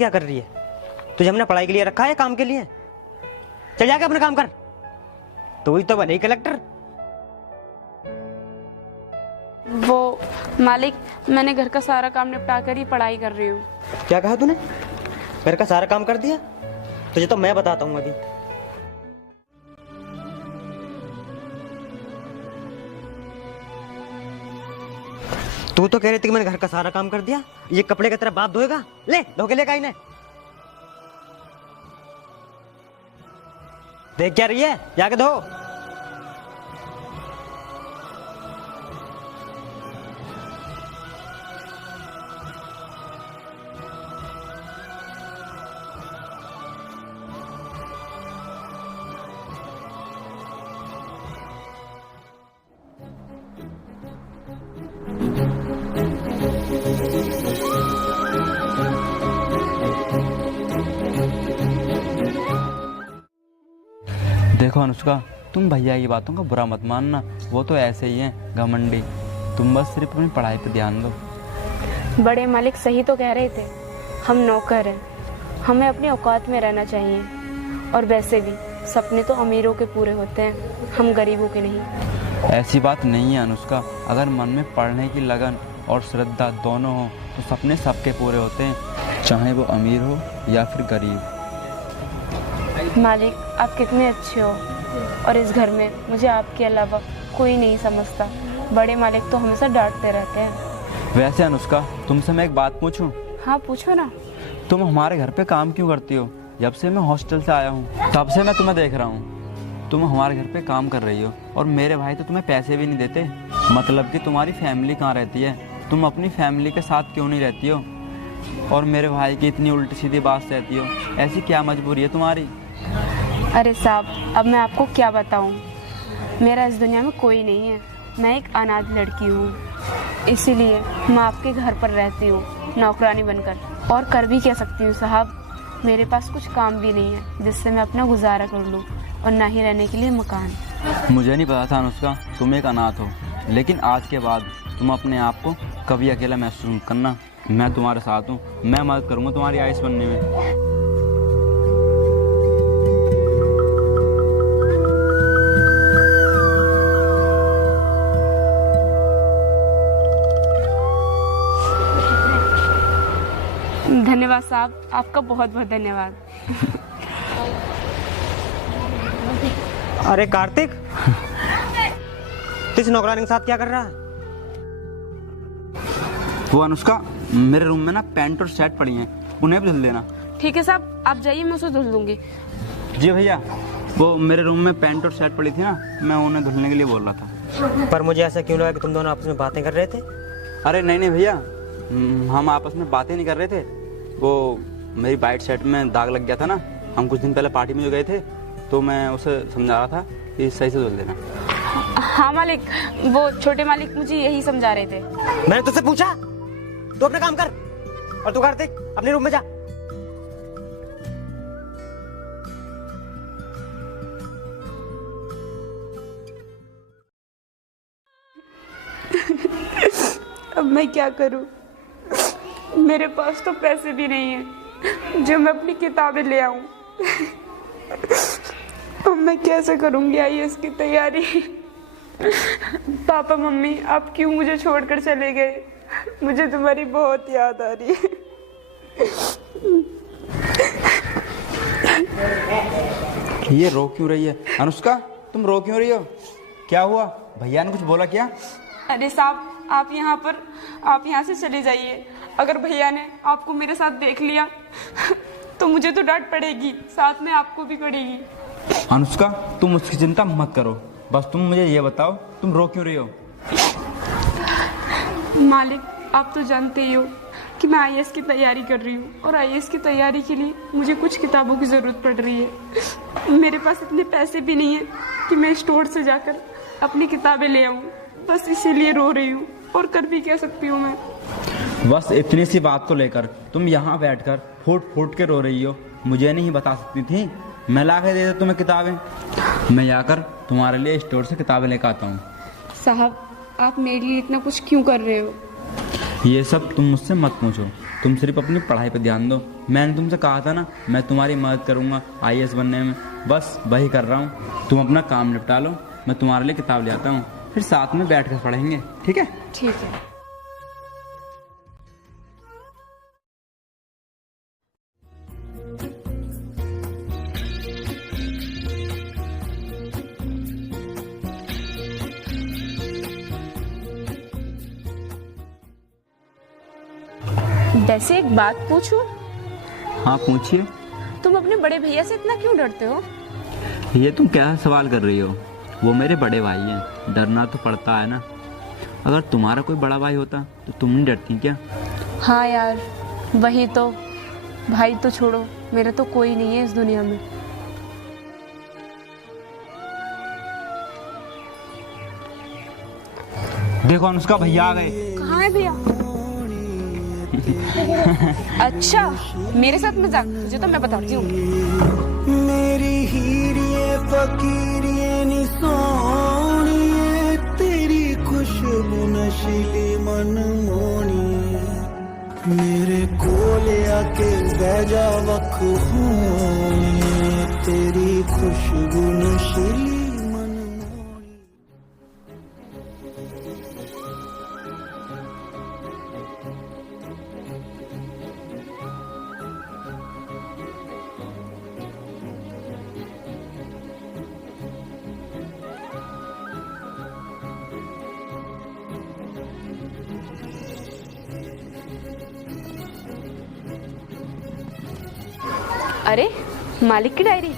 क्या कर रही है? तुझे हमने पढ़ाई के लिए रखा है, काम के लिए? चल जाके अपना काम कर। तो ही तो बने कलेक्टर। वो मालिक, मैंने घर का सारा काम निपटा कर ही पढ़ाई कर रही हूँ। क्या कहा तूने? घर का सारा काम कर दिया? तुझे तो मैं बताता हूँ अभी। तू तो कह रही थी कि मैंने घर का सारा काम कर दिया। ये कपड़े का तेरा बाप धोएगा? ले धो के लेगा इन्हें। देख क्या रही है, जाके धो। देखो अनुष्का, तुम भैया की बातों का बुरा मत मानना, वो तो ऐसे ही हैं, घमंडी। तुम बस सिर्फ अपनी पढ़ाई पे ध्यान दो। बड़े मालिक सही तो कह रहे थे, हम नौकर हैं, हमें अपनी औकात में रहना चाहिए। और वैसे भी सपने तो अमीरों के पूरे होते हैं, हम गरीबों के नहीं। ऐसी बात नहीं है अनुष्का, अगर मन में पढ़ने की लगन और श्रद्धा दोनों हो तो सपने सबके पूरे होते हैं, चाहे वो अमीर हो या फिर गरीब। मालिक, आप कितने अच्छे हो, और इस घर में मुझे आपके अलावा कोई नहीं समझता। बड़े मालिक तो हमेशा डांटते रहते हैं। वैसे अनुष्का, तुमसे मैं एक बात पूछूं? हाँ पूछो ना। तुम हमारे घर पे काम क्यों करती हो? जब से मैं हॉस्टल से आया हूँ तब से मैं तुम्हें देख रहा हूँ, तुम हमारे घर पे काम कर रही हो और मेरे भाई तो तुम्हें पैसे भी नहीं देते। मतलब कि तुम्हारी फैमिली कहाँ रहती है? तुम अपनी फैमिली के साथ क्यों नहीं रहती हो और मेरे भाई की इतनी उल्टी सीधी बात सहती हो? ऐसी क्या मजबूरी है तुम्हारी? अरे साहब, अब मैं आपको क्या बताऊं, मेरा इस दुनिया में कोई नहीं है, मैं एक अनाथ लड़की हूँ, इसीलिए मैं आपके घर पर रहती हूँ नौकरानी बनकर। और कर भी क्या सकती हूँ साहब, मेरे पास कुछ काम भी नहीं है जिससे मैं अपना गुजारा कर लूँ, और ना ही रहने के लिए मकान। मुझे नहीं पता था अनुष्का तुम एक अनाथ हो, लेकिन आज के बाद तुम अपने आप को कभी अकेला महसूस मत करना। मैं तुम्हारे साथ हूँ, मैं मदद करूँगा तुम्हारी आयुष बनने में। धन्यवाद साहब, आपका बहुत बहुत धन्यवाद। अरे कार्तिक, किस नौकरानी के साथ क्या कर रहा है? वो अनुष्का, मेरे रूम में ना पैंट और शर्ट पड़ी हैं, उन्हें भी धुल देना। ठीक है साहब, आप जाइए, मैं उसे धुल दूंगी। जी भैया, वो मेरे रूम में पैंट और शर्ट पड़ी थी ना, मैं उन्हें धुलने के लिए बोल रहा था। पर मुझे ऐसा क्यों लगा कि तुम दोनों आपस में बातें कर रहे थे? अरे नहीं नहीं भैया, हम आपस में बातें नहीं कर रहे थे। वो मेरी वाइट शर्ट में दाग लग गया था ना, हम कुछ दिन पहले पार्टी में जो गए थे, तो मैं उसे समझा रहा था कि सही से धुल देना। हाँ मालिक, वो छोटे मालिक मुझे यही समझा रहे थे। मैंने तुझसे पूछा? तू अपना काम कर, और तू कार्तिक अपने रूम में जा। अब मैं क्या करूं? मेरे पास तो पैसे भी नहीं है जो मैं अपनी किताबें ले आऊं। अब मैं कैसे करूंगी आईएएस की तैयारी? पापा मम्मी, आप क्यों मुझे छोड़कर चले गए? मुझे तुम्हारी बहुत याद आ रही है। ये रो क्यों रही है? अनुष्का, तुम रो क्यों रही हो? क्या हुआ? भैया ने कुछ बोला क्या? अरे साहब, आप यहाँ से चले जाइए। अगर भैया ने आपको मेरे साथ देख लिया तो मुझे तो डांट पड़ेगी, साथ में आपको भी पड़ेगी। अनुष्का, तुम उसकी चिंता मत करो, बस तुम मुझे ये बताओ तुम रो क्यों रही हो? मालिक, आप तो जानते ही हो कि मैं आईएएस की तैयारी कर रही हूँ, और आईएएस की तैयारी के लिए मुझे कुछ किताबों की ज़रूरत पड़ रही है। मेरे पास इतने पैसे भी नहीं है कि मैं स्टोर से जाकर अपनी किताबें ले आऊँ। बस इसीलिए रो रही हूँ, और कर भी क्या सकती हूँ मैं? बस इतनी सी बात को लेकर तुम यहाँ बैठकर फूट फूट के रो रही हो? मुझे नहीं बता सकती थी? मैं ला के दे देता तुम्हें किताबें। मैं जाकर तुम्हारे लिए स्टोर से किताबें लेकर आता हूँ। साहब, आप मेरे लिए इतना कुछ क्यों कर रहे हो? ये सब तुम मुझसे मत पूछो, तुम सिर्फ अपनी पढ़ाई पर ध्यान दो। मैंने तुमसे कहा था ना मैं तुम्हारी मदद करूँगा IAS बनने में, बस वही कर रहा हूँ। तुम अपना काम निपटा लो, मैं तुम्हारे लिए किताब ले आता हूँ, फिर साथ में बैठ कर पढ़ेंगे, ठीक है? ठीक है। वैसे एक बात पूछूं? हाँ पूछिए। तुम अपने बड़े भैया से इतना क्यों डरते हो? ये तुम क्या सवाल कर रही हो? वो मेरे बड़े भाई हैं, डरना तो पड़ता है ना। अगर तुम्हारा कोई बड़ा भाई होता तो तुम नहीं डरती क्या? हाँ यार, वही तो। भाई तो छोड़ो, मेरा तो कोई नहीं है इस दुनिया में। देखो अनुष्का, भैया आ गए। कहाँ है भैया? अच्छा, मेरे साथ मजाक? तुझे तो मैं बताती हूँ। मेरी हीरिए फकीरिए नी सोनिए, तेरी खुशबू नशीली मन मोनिए, मेरे कोले आके बह जा वख होनिए, तेरी खुशबू नशीली मन मोनिए। अरे मालिक की डायरी,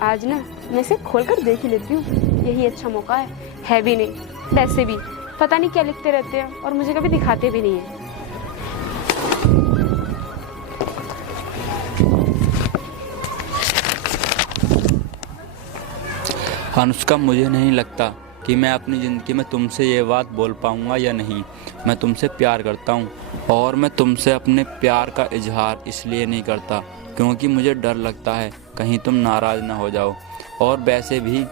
आज ना मैं इसे खोलकर देख ही लेती हूँ। यही अच्छा मौका है भी नहीं। वैसे भी पता नहीं क्या लिखते रहते हैं और मुझे कभी दिखाते भी नहीं है। अनुष्का, मुझे नहीं लगता कि मैं अपनी ज़िंदगी में तुमसे ये बात बोल पाऊँगा या नहीं। मैं तुमसे प्यार करता हूँ और मैं तुमसे अपने प्यार का इजहार इसलिए नहीं करता क्योंकि मुझे डर लगता है कहीं तुम नाराज़ ना हो जाओ। और वैसे भी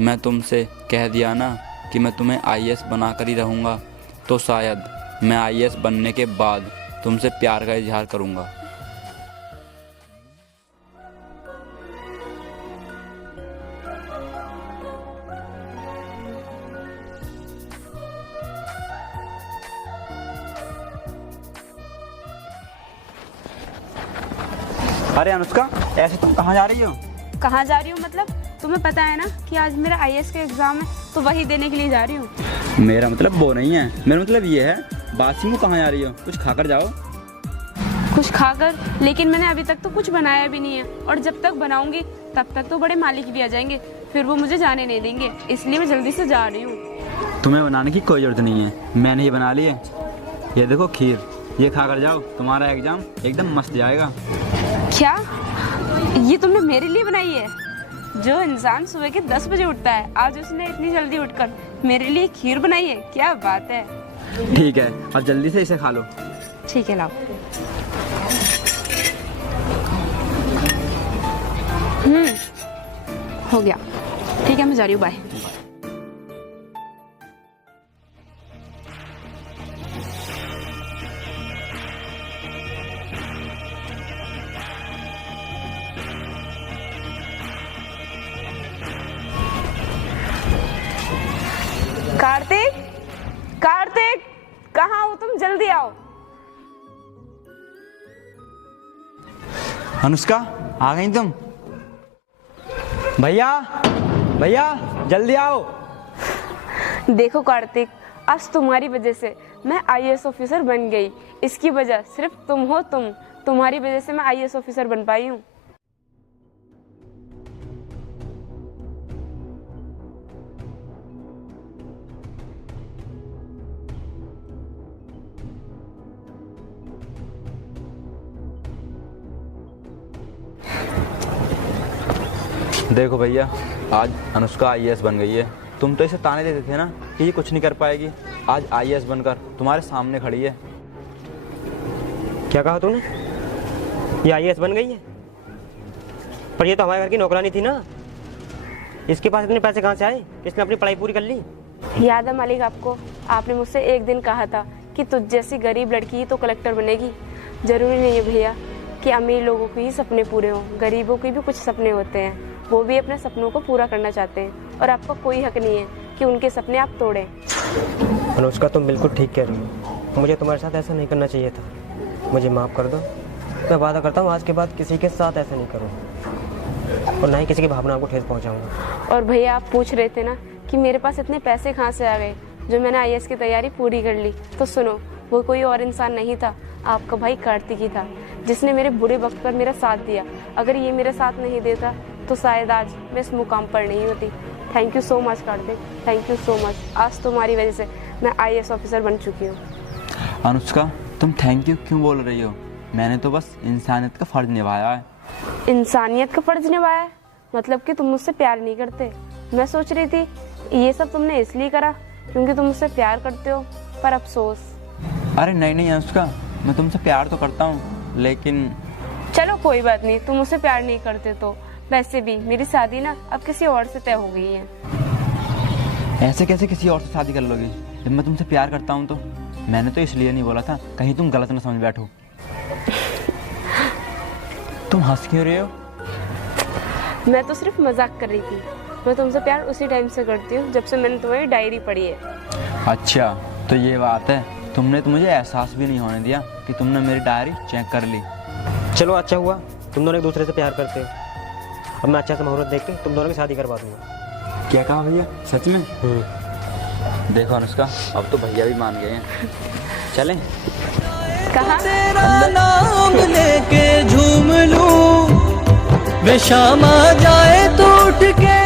मैं तुमसे कह दिया ना कि मैं तुम्हें IAS बना कर ही रहूँगा, तो शायद मैं IAS बनने के बाद तुमसे प्यार का इजहार करूँगा। अरे अनुष्का, ऐसे तुम कहाँ जा रही हो? कहाँ जा रही हूँ मतलब? तुम्हें पता है ना कि आज मेरा IAS का एग्जाम है, तो वही देने के लिए जा रही हूँ। मेरा मतलब वो नहीं है, मेरा मतलब ये है बासी मुँह कहाँ जा रही हो? कुछ खाकर जाओ। कुछ खाकर? लेकिन मैंने अभी तक तो कुछ बनाया भी नहीं है, और जब तक बनाऊंगी तब तक तो बड़े मालिक भी आ जाएंगे, फिर वो मुझे जाने नहीं देंगे। इसलिए मैं जल्दी से जा रही हूँ। तुम्हें बनाने की कोई जरूरत नहीं है, मैंने ये बना ली है। ये देखो खीर, ये खाकर जाओ, तुम्हारा एग्जाम एकदम मस्त जाएगा। क्या ये तुमने मेरे लिए बनाई है? जो इंसान सुबह के 10 बजे उठता है, आज उसने इतनी जल्दी उठकर मेरे लिए खीर बनाई है। क्या बात है। ठीक है, और जल्दी से इसे खा लो। ठीक है, लाओ। हो गया। ठीक है, मैं जा रही हूँ। बाय। कार्तिक, कार्तिक, कहाँ हो तुम? जल्दी आओ। अनुष्का, आ गई तुम? भैया, भैया जल्दी आओ। देखो कार्तिक, आज तुम्हारी वजह से मैं IAS ऑफिसर बन गई। इसकी वजह सिर्फ तुम हो। तुम्हारी वजह से मैं IAS ऑफिसर बन पाई हूँ। देखो भैया, आज अनुष्का IAS बन गई है। तुम तो इसे ताने देते थे ना कि ये कुछ नहीं कर पाएगी। आज IAS बनकर तुम्हारे सामने खड़ी है। क्या कहा तूने? ये IAS बन गई है? पर ये तो हमारे घर की नौकरानी थी ना। इसके पास इतने पैसे कहाँ से आए? इसने अपनी पढ़ाई पूरी कर ली। याद है मालिक आपको? आपने मुझसे एक दिन कहा था कि तुझ जैसी गरीब लड़की ही तो कलेक्टर बनेगी। ज़रूरी नहीं है भैया कि अमीर लोगों के ही सपने पूरे हों, गरीबों के भी कुछ सपने होते हैं, वो भी अपने सपनों को पूरा करना चाहते हैं और आपका कोई हक नहीं है कि उनके सपने आप तोड़ें। अनुष्का, तुम बिल्कुल ठीक कह रही हो। मुझे तुम्हारे साथ ऐसा नहीं करना चाहिए था। मुझे माफ़ कर दो। मैं वादा करता हूँ आज के बाद किसी के साथ ऐसा नहीं करूँ और ना ही किसी की भावनाओं को ठेस पहुँचाऊँगा। और भैया, आप पूछ रहे थे ना कि मेरे पास इतने पैसे कहाँ से आ गए जो मैंने IAS की तैयारी पूरी कर ली, तो सुनो, वो कोई और इंसान नहीं था, आपका भाई कार्तिक ही था, जिसने मेरे बुरे वक्त पर मेरा साथ दिया। अगर ये मेरा साथ नहीं देता तो शायद आज मैं इस मुकाम पर नहीं होती। Thank you so much Kartik, thank you so much. आज तुम्हारी वजह से मैं IAS ऑफिसर बन चुकी हूँ। अनुष्का, तुम थैंक यू क्यों बोल रही हो? मैंने तो बस इंसानियत का फ़र्ज निभाया है। इंसानियत का फर्ज निभाया है? मतलब कि तुम मुझसे प्यार नहीं करते? मैं सोच रही थी ये सब तुमने इसलिए करा क्योंकि तुम मुझसे प्यार करते हो, पर अफसोस। अरे नहीं नहीं अनुष्का, मैं तुमसे प्यार तो करता हूँ, लेकिन चलो कोई बात नहीं, तुम मुझसे प्यार नहीं करते तो वैसे भी मेरी शादी ना अब किसी और से तय हो गई है। ऐसे कैसे किसी और से शादी कर लोगी? जब मैं तुमसे प्यार करता हूँ तो मैंने तो इसलिए नहीं बोला था, कहीं तुम गलत ना समझ बैठो। तुम हंस क्यों रहे हो? मैं तो सिर्फ मजाक कर रही थी। मैं तुमसे प्यार उसी टाइम से करती हूँ जब से मैंने तुम्हारी डायरी पढ़ी है। अच्छा, तो ये बात है। तुमने तो मुझे एहसास भी नहीं होने दिया कि तुमने मेरी डायरी चेक कर ली। चलो अच्छा हुआ तुम दोनों एक दूसरे से प्यार करते हो। अब मैं अच्छा सा मुहूर्त देख के तुम दोनों की शादी करवा दूंगा। क्या कहा भैया? सच में? देखो अनुष्का, अब तो भैया भी मान गए हैं। चलें? कहाँ? तेरा नाम लेके झूम लूं, वे शाम आ जाए तो उठ के